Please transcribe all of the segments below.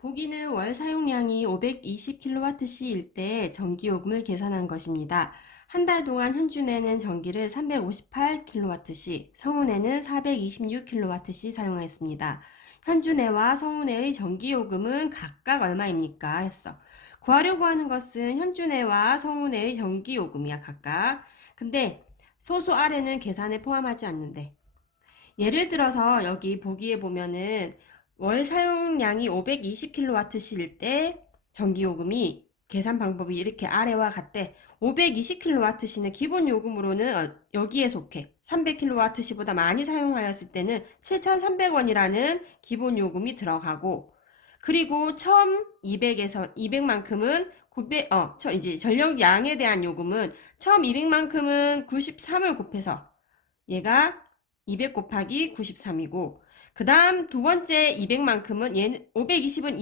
보기는 월 사용량이 520kWh일 때 전기요금을 계산한 것입니다. 한 달 동안 현준에는 전기를 358kWh, 성운에는 426kWh 사용하였습니다. 현준에와 성운에의 전기요금은 각각 얼마입니까? 했어. 구하려고 하는 것은 현준에와 성운에의 전기요금이야, 각각. 근데 소수 아래는 계산에 포함하지 않는데. 예를 들어서 여기 보기에 보면은 월 사용량이 520kWh일 때 전기요금이 계산 방법이 이렇게 아래와 같대. 520kWh는 기본 요금으로는 여기에 속해. 300kWh보다 많이 사용하였을 때는 7,300원이라는 기본 요금이 들어가고, 그리고 처음 200만큼은 이제 전력량에 대한 요금은 처음 200만큼은 93을 곱해서 얘가 200 곱하기 93이고, 그 다음 두 번째 200만큼은 얘는 520은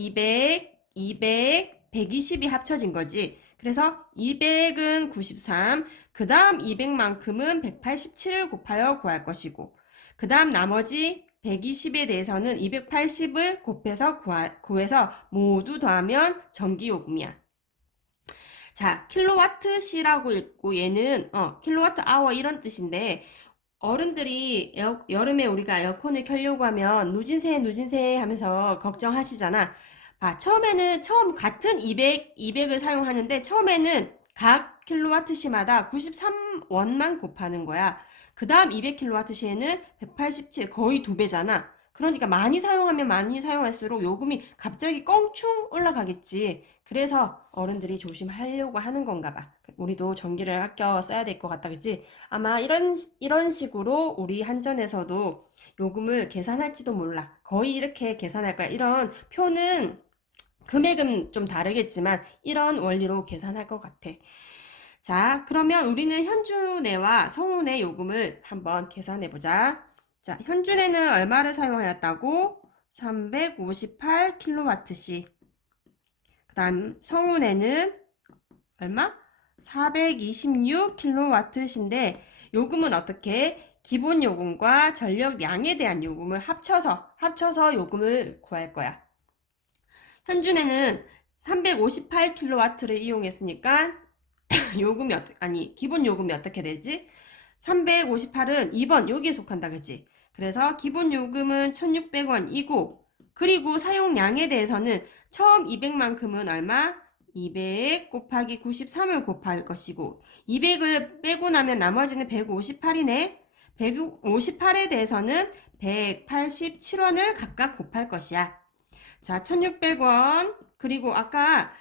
200, 120이 합쳐진 거지. 그래서 200은 93, 그 다음 200만큼은 187을 곱하여 구할 것이고, 그 다음 나머지 120에 대해서는 280을 곱해서 구해서 모두 더하면 전기요금이야. 자, 킬로와트 시라고 읽고 얘는 킬로와트 아워 이런 뜻인데, 어른들이 여름에 우리가 에어컨을 켜려고 하면 누진세 하면서 걱정하시잖아. 봐, 처음 같은 200을 사용하는데 처음에는 각 킬로와트시마다 93원만 곱하는 거야. 그 다음 200킬로와트시에는 187, 거의 두 배잖아. 그러니까 많이 사용하면 많이 사용할수록 요금이 갑자기 껑충 올라가겠지. 그래서 어른들이 조심하려고 하는 건가 봐. 우리도 전기를 아껴 써야 될 것 같다, 그치? 아마 이런 식으로 우리 한전에서도 요금을 계산할지도 몰라. 거의 이렇게 계산할 거야. 이런 표는 금액은 좀 다르겠지만 이런 원리로 계산할 것 같아. 자, 그러면 우리는 현준에와 성운의 요금을 한번 계산해 보자. 자, 현준에는 얼마를 사용하였다고? 358kWh. 그 다음 성운에는 얼마? 426kWh인데 요금은 어떻게? 기본 요금과 전력량에 대한 요금을 합쳐서 요금을 구할 거야. 현준에는 358kW를 이용했으니까 기본 요금이 어떻게 되지? 358은 2번 여기에 속한다, 그치? 그래서 기본 요금은 1,600원이고, 그리고 사용량에 대해서는 처음 200만큼은 얼마? 200 곱하기 93을 곱할 것이고, 200을 빼고 나면 나머지는 158이네. 158에 대해서는 187원을 각각 곱할 것이야. 자, 1,600원. 그리고 아까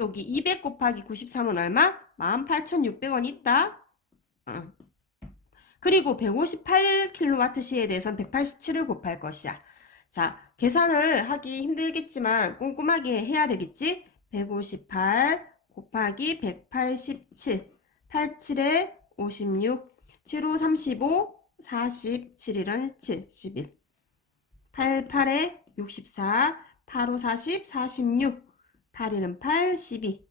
여기 200 곱하기 93은 얼마? 18,600원 있다. 그리고 158kWh에 대해서는 187을 곱할 것이야. 자, 계산을 하기 힘들겠지만 꼼꼼하게 해야 되겠지? 158 곱하기 187, 87에 56, 75, 35, 47이란 71, 88에 64, 85, 40, 46, 8일은 8, 12,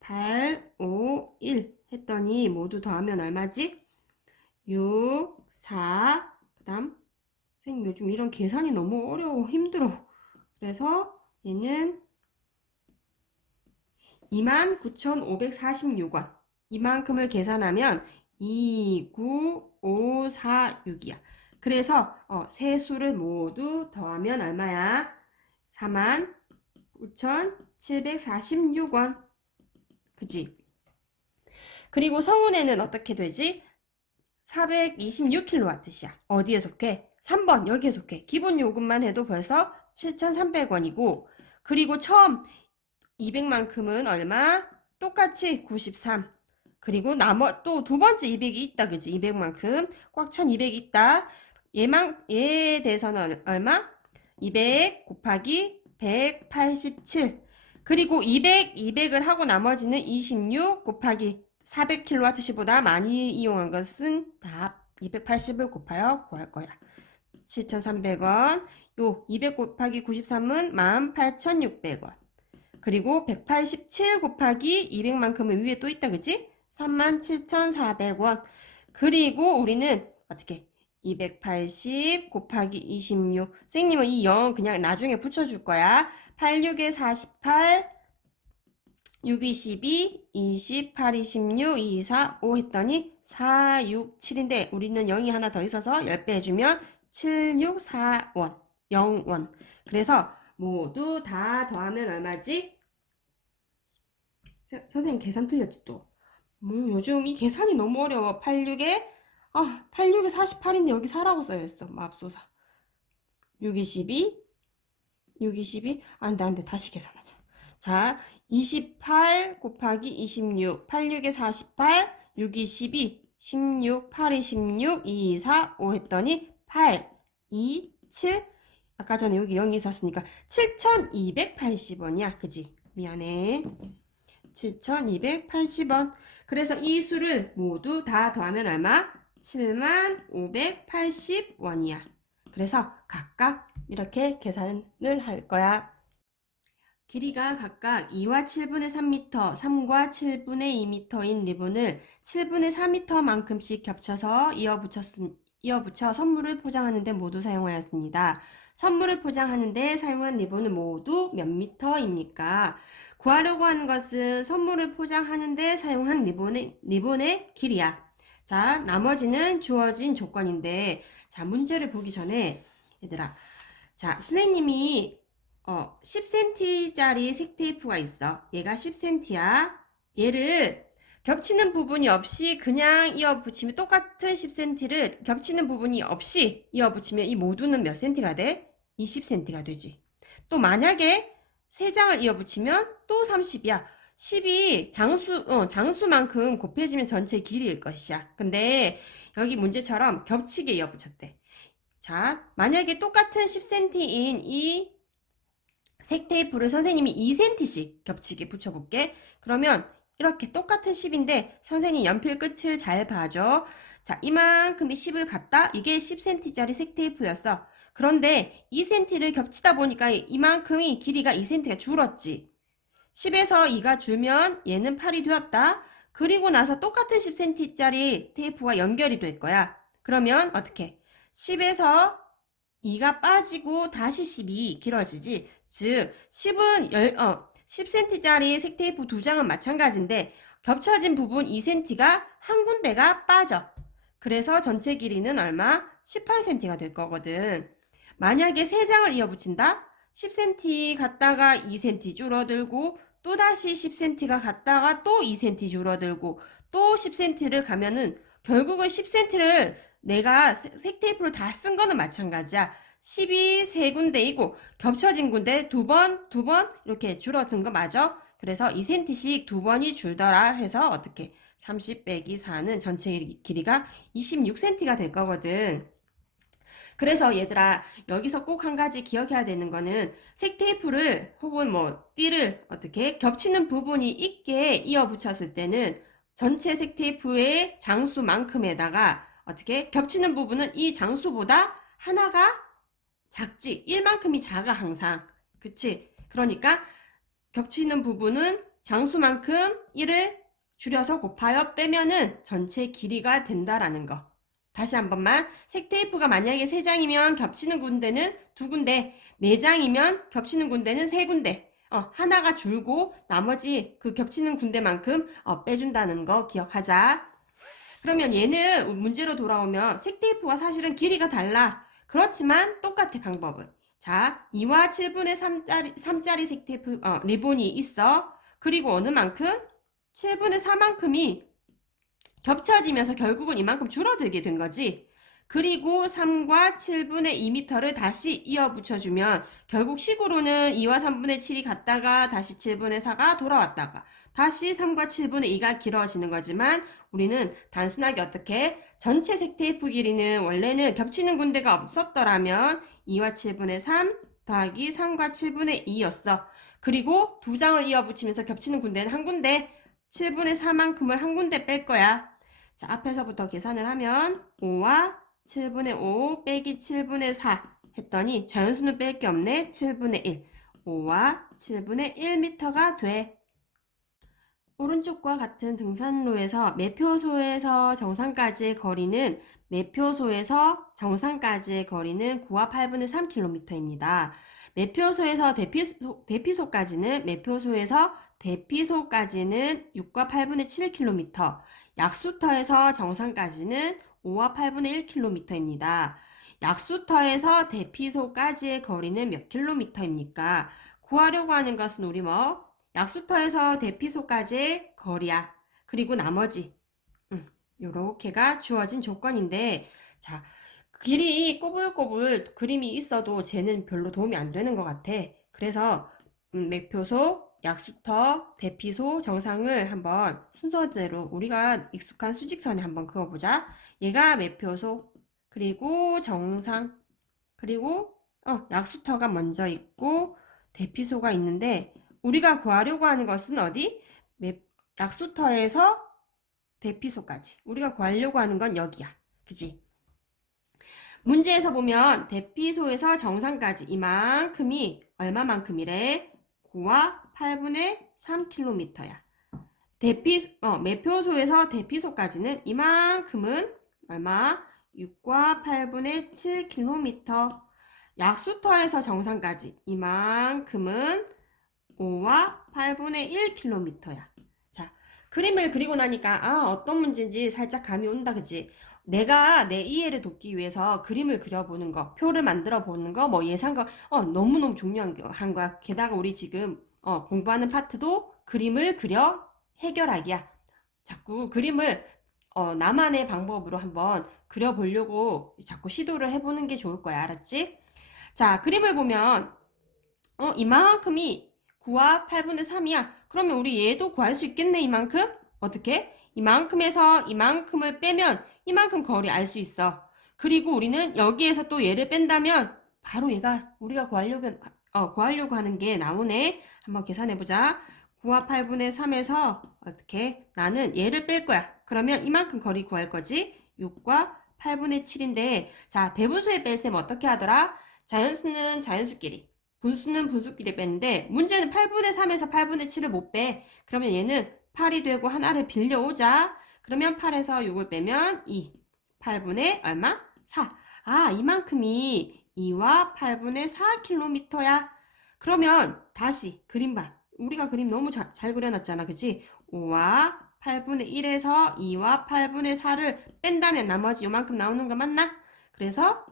8, 5, 1 했더니 모두 더하면 얼마지? 6, 4, 그 다음 선생님 요즘 이런 계산이 너무 어려워 힘들어. 그래서 얘는 29,546원. 이만큼을 계산하면 29546이야. 그래서 세 수를 모두 더하면 얼마야? 49,746원. 그지? 그리고 성운에는 어떻게 되지? 426kWh야. 어디에 속해? 3번 여기에 속해. 기본 요금만 해도 벌써 7,300원이고, 그리고 처음 200만큼은 얼마? 똑같이 93. 그리고 또 두 번째 200이 있다, 그지? 200만큼 꽉 찬 200이 있다. 얘에 대해서는 얼마? 200 곱하기 187. 그리고 200을 하고 나머지는 26 곱하기 400kWh보다 많이 이용한 것은 다 280을 곱하여 구할 거야. 7,300원. 요 200 곱하기 93은 18,600원. 그리고 187 곱하기 200만큼은 위에 또 있다, 그치? 37,400원. 그리고 우리는 어떻게 280 곱하기 26. 선생님은 이 0 그냥 나중에 붙여줄 거야. 86에 48, 6, 22, 28, 26, 2, 4, 5 했더니 4, 6, 7인데 우리는 0이 하나 더 있어서 10배 해주면 7, 6, 4, 원, 0원. 그래서 모두 다 더하면 얼마지? 선생님 계산 틀렸지 또. 요즘 이 계산이 너무 어려워. 86에 48인데 여기 4라고 써야했어. 맙소사. 6, 22, 6, 22. 안 돼, 안 돼. 다시 계산하자. 자, 28 곱하기 26. 86에 48, 6, 22, 16, 8, 26, 2, 4, 5 했더니 8, 2, 7. 아까 전에 여기 0이 있었으니까 7,280원이야. 그지? 미안해. 7,280원. 그래서 이 수를 모두 다 더하면 얼마? 75,580원이야. 그래서 각각 이렇게 계산을 할 거야. 길이가 각각 2와 7분의 3m, 3과 7분의 2m인 리본을 7분의 4m만큼씩 겹쳐서 이어붙여 선물을 포장하는 데 모두 사용하였습니다. 선물을 포장하는 데 사용한 리본은 모두 몇 미터입니까? 구하려고 하는 것은 선물을 포장하는 데 사용한 리본의 길이야. 자, 나머지는 주어진 조건인데, 자, 문제를 보기 전에, 얘들아, 자, 선생님이 10cm짜리 색테이프가 있어. 얘가 10cm야. 얘를 겹치는 부분이 없이 그냥 이어붙이면 똑같은 10cm를 겹치는 부분이 없이 이어붙이면 이 모두는 몇 cm가 돼? 20cm가 되지. 또 만약에 3장을 이어붙이면 또 30이야. 10이 장수만큼 곱해지면 전체 길이일 것이야. 근데 여기 문제처럼 겹치게 이어붙였대. 자, 만약에 똑같은 10cm인 이 색테이프를 선생님이 2cm씩 겹치게 붙여볼게. 그러면 이렇게 똑같은 10인데 선생님 연필 끝을 잘 봐줘. 자, 이만큼의 10을 갖다 이게 10cm짜리 색테이프였어. 그런데 2cm를 겹치다 보니까 이만큼이 길이가 2cm가 줄었지. 10에서 2가 줄면 얘는 8이 되었다. 그리고 나서 똑같은 10cm짜리 테이프와 연결이 될 거야. 그러면 어떻게? 10에서 2가 빠지고 다시 10이 길어지지. 즉 10cm짜리 색테이프 2장은 마찬가지인데 겹쳐진 부분 2cm가 한 군데가 빠져. 그래서 전체 길이는 얼마? 18cm가 될 거거든. 만약에 3장을 이어붙인다? 10cm 갔다가 2cm 줄어들고 또다시 10cm가 갔다가 또 2cm 줄어들고 또 10cm를 가면은 결국은 10cm를 내가 색테이프를 다 쓴 거는 마찬가지야. 10이 3군데이고 겹쳐진 군데 두 번 이렇게 줄어든 거 맞아? 그래서 2cm씩 2번이 줄더라 해서 어떻게 30 빼기 4는 전체 길이가 26cm가 될 거거든. 그래서 얘들아 여기서 꼭 한 가지 기억해야 되는 거는 색테이프를 혹은 뭐 띠를 어떻게 겹치는 부분이 있게 이어 붙였을 때는 전체 색테이프의 장수만큼에다가 어떻게 겹치는 부분은 이 장수보다 하나가 작지 1만큼이 작아 항상. 그치? 그러니까 겹치는 부분은 장수만큼 1을 줄여서 곱하여 빼면은 전체 길이가 된다라는 거. 다시 한 번만. 색테이프가 만약에 3장이면 겹치는 군데는 2군데, 4장이면 겹치는 군데는 3군데. 하나가 줄고 나머지 그 겹치는 군데만큼 빼준다는 거 기억하자. 그러면 얘는 문제로 돌아오면 색테이프가 사실은 길이가 달라. 그렇지만 똑같아 방법은. 자, 2와 7분의 3짜리 색테이프 리본이 있어. 그리고 어느 만큼? 7분의 4만큼이 겹쳐지면서 결국은 이만큼 줄어들게 된 거지. 그리고 3과 7분의 2m를 다시 이어 붙여주면 결국 식으로는 2와 3분의 7이 갔다가 다시 7분의 4가 돌아왔다가 다시 3과 7분의 2가 길어지는 거지만 우리는 단순하게 어떻게 전체 색테이프 길이는 원래는 겹치는 군데가 없었더라면 2와 7분의 3 더하기 3과 7분의 2였어. 그리고 2장을 이어 붙이면서 겹치는 군데는 한 군데 7분의 4만큼을 한 군데 뺄 거야. 자, 앞에서부터 계산을 하면 5와 7분의 5 빼기 7분의 4 했더니 자연수는 뺄 게 없네. 7분의 1. 5와 7분의 1m가 돼. 오른쪽과 같은 등산로에서 매표소에서 정상까지의 거리는 매표소에서 정상까지의 거리는 9와 8분의 3km입니다. 매표소에서 대피소까지는 매표소에서 대피소까지는 6과 8분의 7km, 약수터에서 정상까지는 5와 8분의 1km입니다. 약수터에서 대피소까지의 거리는 몇 킬로미터입니까? 구하려고 하는 것은 우리 뭐? 약수터에서 대피소까지의 거리야. 그리고 나머지 요렇게가 주어진 조건인데, 자, 길이 꼬불꼬불 그림이 있어도 쟤는 별로 도움이 안 되는 것 같아. 그래서 매표소, 약수터, 대피소, 정상을 한번 순서대로 우리가 익숙한 수직선에 한번 그어보자. 얘가 매표소, 그리고 정상, 그리고 약수터가 먼저 있고 대피소가 있는데 우리가 구하려고 하는 것은 어디? 약수터에서 대피소까지. 우리가 구하려고 하는 건 여기야. 그지? 문제에서 보면 대피소에서 정상까지 이만큼이 얼마만큼이래? 9와 8분의 3km야. 매표소에서 대피소까지는 이만큼은 얼마? 6과 8분의 7km. 약수터에서 정상까지 이만큼은 5와 8분의 1km야. 자, 그림을 그리고 나니까 어떤 문제인지 살짝 감이 온다, 그치? 내가 내 이해를 돕기 위해서 그림을 그려보는 거, 표를 만들어 보는 거, 뭐 예상과 너무너무 중요한 거야. 게다가 우리 지금 공부하는 파트도 그림을 그려 해결하기야. 자꾸 그림을 나만의 방법으로 한번 그려보려고 자꾸 시도를 해보는 게 좋을 거야. 알았지? 자, 그림을 보면 이만큼이 9와 8분의 3이야. 그러면 우리 얘도 구할 수 있겠네, 이만큼? 어떻게? 이만큼에서 이만큼을 빼면 이만큼 거리 알 수 있어. 그리고 우리는 여기에서 또 얘를 뺀다면 바로 얘가 우리가 구하려고 하는 게 나오네. 한번 계산해보자. 9와 8분의 3에서 어떻게? 나는 얘를 뺄 거야. 그러면 이만큼 거리 구할 거지? 6과 8분의 7인데 자, 대분수에 뺄셈 어떻게 하더라? 자연수는 자연수끼리, 분수는 분수끼리 뺐는데 문제는 8분의 3에서 8분의 7을 못 빼. 그러면 얘는 8이 되고 하나를 빌려오자. 그러면 8에서 6을 빼면 2. 8분의 얼마? 4. 이만큼이 2와 8분의 4km야. 그러면 다시 그림 봐. 우리가 그림 너무 잘 그려놨잖아. 그치? 5와 8분의 1에서 2와 8분의 4를 뺀다면 나머지 요만큼 나오는 거 맞나? 그래서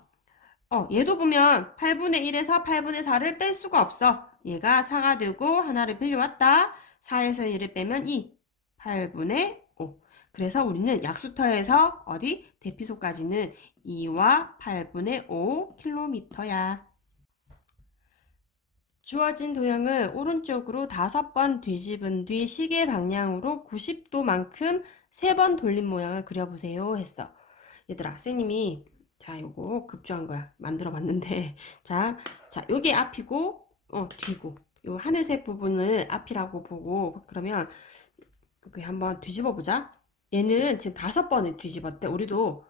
얘도 보면 8분의 1에서 8분의 4를 뺄 수가 없어. 얘가 4가 되고 하나를 빌려왔다. 4에서 1을 빼면 2. 8분의 5. 그래서 우리는 약수터에서 어디? 대피소까지는 2와 8분의 5km야. 주어진 도형을 오른쪽으로 5번 뒤집은 뒤 시계 방향으로 90도만큼 3번 돌린 모양을 그려보세요 했어. 얘들아, 선생님이 자, 요거 급조한 거야. 만들어 봤는데. 자, 요게 앞이고, 뒤고. 요 하늘색 부분을 앞이라고 보고, 그러면, 여기 한번 뒤집어 보자. 얘는 지금 5번을 뒤집었대. 우리도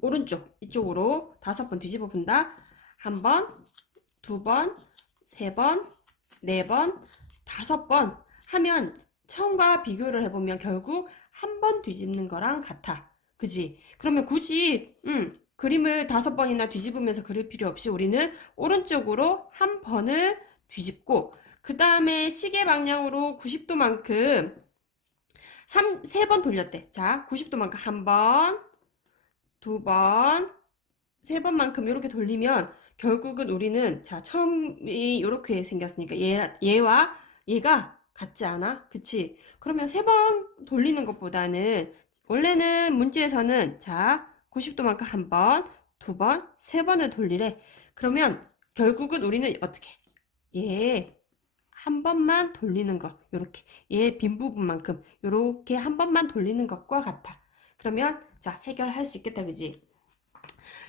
오른쪽, 이쪽으로 5번 뒤집어 본다. 1번, 2번, 3번, 4번, 5번 하면 처음과 비교를 해보면 결국 한 번 뒤집는 거랑 같아. 그지? 그러면 굳이, 그림을 5번이나 뒤집으면서 그릴 필요 없이 우리는 오른쪽으로 한 번을 뒤집고 그 다음에 시계 방향으로 90도만큼 3번 돌렸대. 자, 90도만큼 한 번, 2번, 3번만큼 이렇게 돌리면 결국은 우리는 자, 처음이 이렇게 생겼으니까 얘와 얘가 같지 않아? 그치? 그러면 3번 돌리는 것보다는 원래는 문제에서는 자, 90도만큼 한 번, 2번, 3번을 돌리래. 그러면 결국은 우리는 어떻게? 얘 한 번만 돌리는 것, 요렇게 얘 빈 부분만큼 요렇게 한 번만 돌리는 것과 같아. 그러면 자, 해결할 수 있겠다, 그지?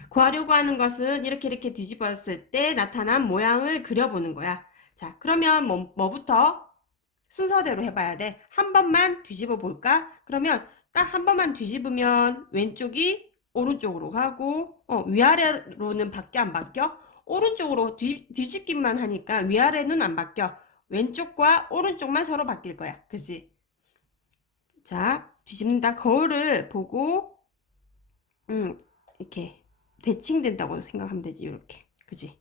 구하려고 하는 것은 이렇게 뒤집었을 때 나타난 모양을 그려보는 거야. 자, 그러면 뭐부터? 순서대로 해봐야 돼. 한 번만 뒤집어 볼까? 그러면 딱 한 번만 뒤집으면 왼쪽이 오른쪽으로 가고 위아래로는 밖에 안 바뀌어? 오른쪽으로 뒤집기만 하니까 위아래는 안 바뀌어. 왼쪽과 오른쪽만 서로 바뀔 거야. 그치? 자, 뒤집는다. 거울을 보고 이렇게 대칭된다고 생각하면 되지. 이렇게. 그지?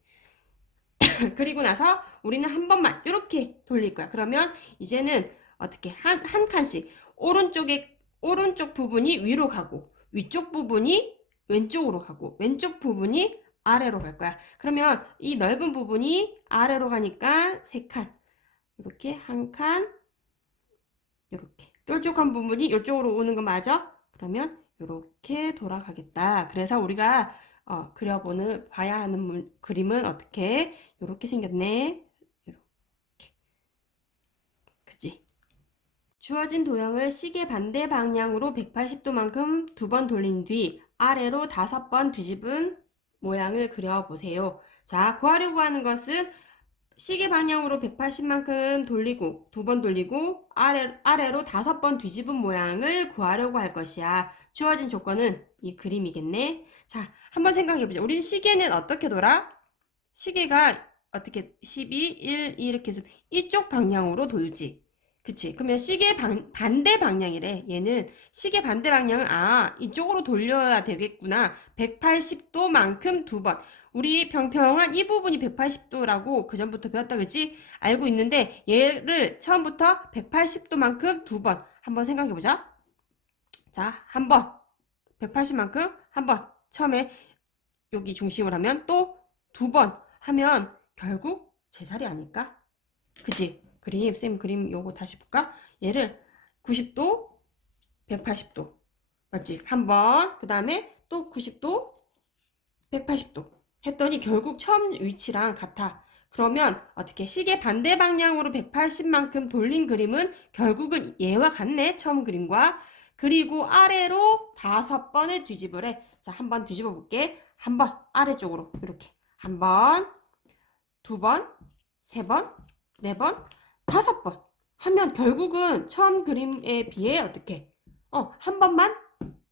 그리고 나서 우리는 한 번만 이렇게 돌릴 거야. 그러면 이제는 어떻게 한 칸씩 오른쪽 부분이 위로 가고 위쪽 부분이 왼쪽으로 가고 왼쪽 부분이 아래로 갈 거야. 그러면 이 넓은 부분이 아래로 가니까 세 칸. 이렇게 한 칸, 이렇게 뾰족한 부분이 이쪽으로 오는 거 맞아? 그러면 이렇게 돌아가겠다. 그래서 우리가 그려보는 봐야 하는 그림은 어떻게 이렇게 생겼네. 이렇게. 그지? 주어진 도형을 시계 반대 방향으로 180도만큼 두 번 돌린 뒤 아래로 5번 뒤집은 모양을 그려보세요. 자, 구하려고 하는 것은 시계 방향으로 180만큼 돌리고 두 번 돌리고 아래로 5번 뒤집은 모양을 구하려고 할 것이야. 주어진 조건은 이 그림이겠네. 자, 한번 생각해보자. 우린 시계는 어떻게 돌아? 시계가 어떻게 12, 1, 2 이렇게 해서 이쪽 방향으로 돌지. 그치? 그러면 시계 반대 방향이래. 얘는 시계 반대 방향은 이쪽으로 돌려야 되겠구나. 180도만큼 두 번. 우리 평평한 이 부분이 180도라고 그 전부터 배웠다 그치? 알고 있는데 얘를 처음부터 180도만큼 두 번. 한번 생각해 보자. 자, 한 번. 180만큼 한 번. 처음에 여기 중심을 하면 또 두 번 하면 결국 제자리 아닐까? 그치? 쌤 그림 요거 다시 볼까? 얘를 90도, 180도. 맞지? 한 번. 그 다음에 또 90도, 180도. 했더니 결국 처음 위치랑 같아. 그러면 어떻게 시계 반대 방향으로 180만큼 돌린 그림은 결국은 얘와 같네. 처음 그림과. 그리고 아래로 5번을 뒤집으래. 자, 한번 뒤집어 볼게. 한 번 아래쪽으로 이렇게. 한 번, 두 번, 세 번, 네 번, 5번 하면 결국은 처음 그림에 비해 어떻게? 한 번만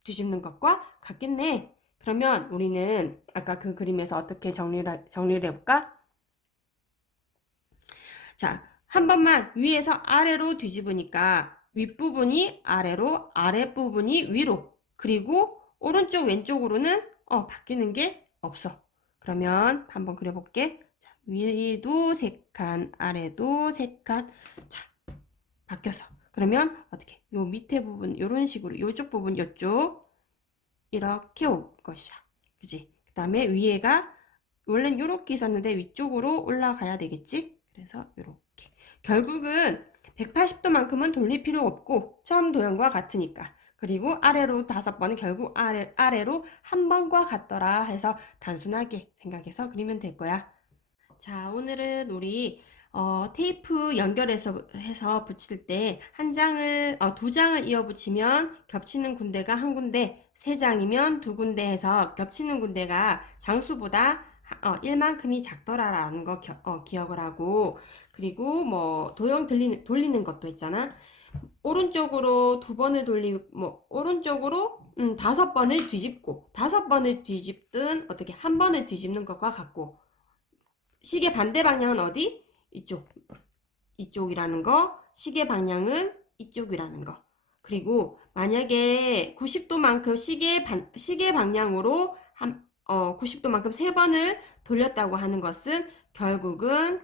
뒤집는 것과 같겠네. 그러면 우리는 아까 그 그림에서 어떻게 정리를 해볼까? 자, 한 번만 위에서 아래로 뒤집으니까 윗부분이 아래로, 아랫부분이 위로. 그리고 오른쪽, 왼쪽으로는 바뀌는 게 없어. 그러면 한번 그려볼게. 자, 위도 3칸, 아래도 3칸. 자, 바뀌었어. 그러면 어떻게? 요 밑에 부분, 요런 식으로, 요쪽 부분, 요쪽. 이렇게 올 것이야. 그지? 그 다음에 위에가 원래는 이렇게 있었는데 위쪽으로 올라가야 되겠지? 그래서 이렇게. 결국은 180도만큼은 돌릴 필요 없고 처음 도형과 같으니까. 그리고 아래로 5번은 결국 아래로 한 번과 같더라 해서 단순하게 생각해서 그리면 될 거야. 자, 오늘은 우리 테이프 해서 붙일 때 두 장을 이어 붙이면 겹치는 군데가 한 군데, 3장이면 2군데 해서 겹치는 군데가 장수보다 1만큼이 작더라라는 거 기억을 하고, 그리고 뭐 도형 돌리는 것도 있잖아. 오른쪽으로 2번을 돌리고, 오른쪽으로 5번을 뒤집고, 5번을 뒤집든 어떻게 한 번을 뒤집는 것과 같고, 시계 반대 방향은 어디? 이쪽이라는 거. 시계 방향은 이쪽이라는 거. 그리고 만약에 90도만큼 시계 방향으로 90도만큼 3번을 돌렸다고 하는 것은 결국은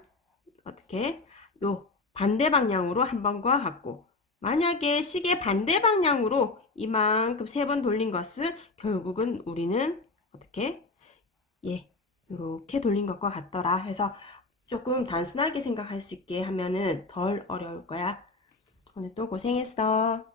어떻게? 요 반대 방향으로 한 번과 같고, 만약에 시계 반대 방향으로 이만큼 3번 돌린 것은 결국은 우리는 어떻게? 이렇게 돌린 것과 같더라 해서 조금 단순하게 생각할 수 있게 하면은 덜 어려울 거야. 오늘 또 고생했어.